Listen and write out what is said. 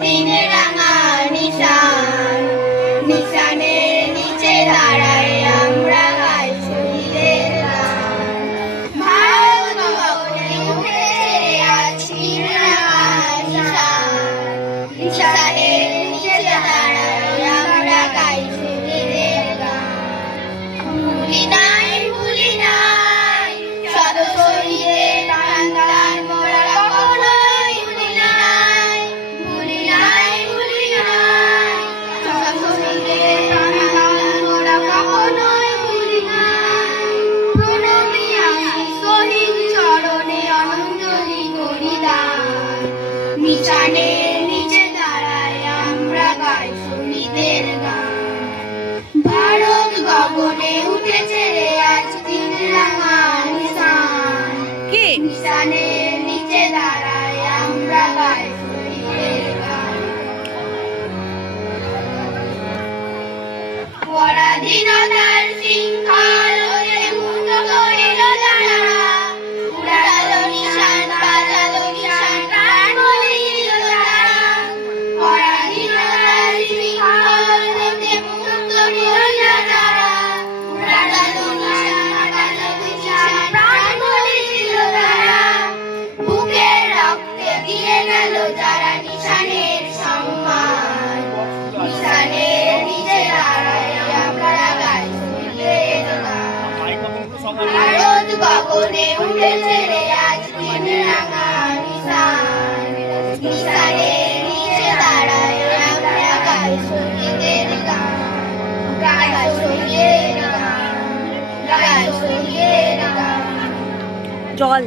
দিন রাঙা নিশান, নিশানের নিচে দাঁড়ায় আমরা গাই শহীদের গান। ভারত ভবনে উঠেছে আজ দিন রাঙা নিশান, নিশানের নিচে দাঁড়ায় আমরা গাই শহীদের গান। ভুলি নাই ভুলি নাই শত শহীদের গান গান মোরা কখনোই ভুলি নাই, ভুলি নাই ভুলি নাই শত শহীদের গান গান মোরা কখনোই ভুলি নাই। প্রণমী আসি শহীদ চরণে অঞ্জলি করি দান, নিশানের নিচে দাঁড়ায় আমরা গাই শহীদের গান। ভারত গগনে উঠেছে রে আজ দিন রাঙা নিশান, নিশানের নিচে দাঁড়ায় আমরা গাই শহীদের গান। পরাধীনতার শৃঙ্খল হতে মুক্ত করিল যারা, উড়ালো নিশান বাজালো নিশান প্রাণ বলিল যারা। পরাধীনতার শৃঙ্খল হতে মুক্ত করিল যারা, উড়ালো নিশান বাজালো নিশান প্রাণ বলিল যারা। বুকের রক্তে দিয়ে গেল যারা নিশানের সম্মান, নিশানের নিচে দাঁড়ায় আমরা গাই শহীদের গান। ভারত গগনে উঠেছে রে আজ দিন রাঙা নিশান, নিশানের নিচে দাঁড়ায় আমরা গাই শহীদের গান। গাই শহীদের গান, গাই শহীদের গান। জল